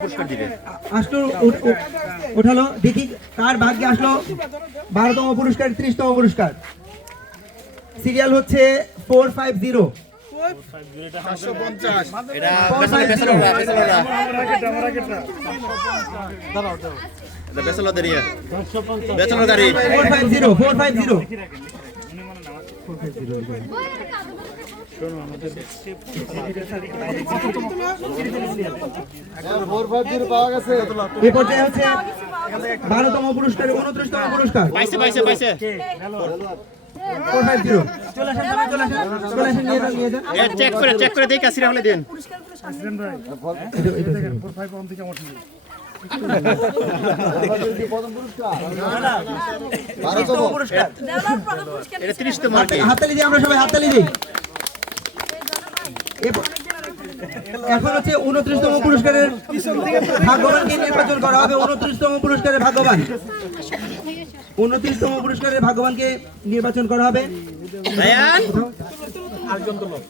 আসলো উঠালো দেখি কার ভাগ্যে আসলো 12তম পুরস্কার 30তম পুরস্কার সিরিয়াল হচ্ছে 450 এই পর্যায়ে হচ্ছে 12তম পুরস্কার 29তম পুরস্কার চেক করে দেখি আসিরা হলে দেন হাততালি দিই আমরা সবাই হাততালি দিই। এখন হচ্ছে 29তম পুরস্কারের ভাগ্যবানকে নির্বাচন করা হবে। 29তম পুরস্কারের ভাগ্যবান 29তম পুরস্কারের ভাগ্যবানকে নির্বাচন করা হবে। রায়ান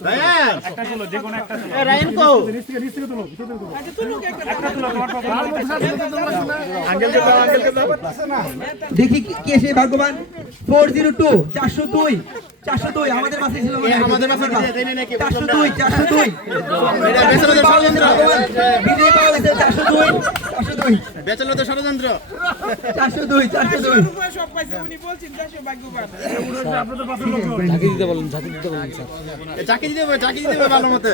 রায়ান একটা তুলো যে কোন একটা রায়ান কো নিচে তুলো একটা তুলো আঙ্কেলকে দাও দেখি কে সেই ভাগ্যবান 402 402 আমাদের মাঝে ছিল মানে আমাদের মাঝে দেনে নাকি 402 এটা বেচলদের ষড়যন্ত্র বিজয় পাওয়া গেছে 402 বেচলদের ষড়যন্ত্র 402 সব পাইছে উনি বলছেন দেশে ভাগ্যবান আপনাদের পাশের লোক ঝাঁকি দিতে বলেন স্যার ঝাঁকি দিতে হবে ভালো মতে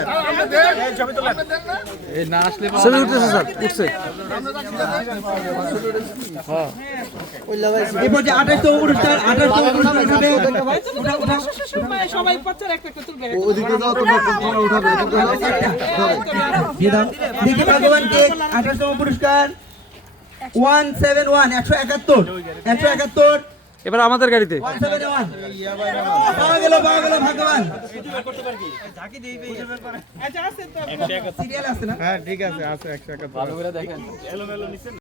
ছবি তোলা এই না আসলে ছবি উঠতেছে স্যার উঠছে হ্যাঁ এই পর্যায়ে 28তম পুরস্কার 28তম পুরস্কার উঠাবে সবাই পাচ্ছেন একটা তুলবে ওদিকে যাও তোমরা উঠাবে দেখি ভাগ্যবানকে 28তম পুরস্কার 171 171 এবার আমাদের গাড়িতে 171 পাওয়া গেল ভাগ্যবান আচ্ছা আছে তো সিরিয়াল আছে না? হ্যাঁ ঠিক আছে আছে 171 ভালো করে দেখেন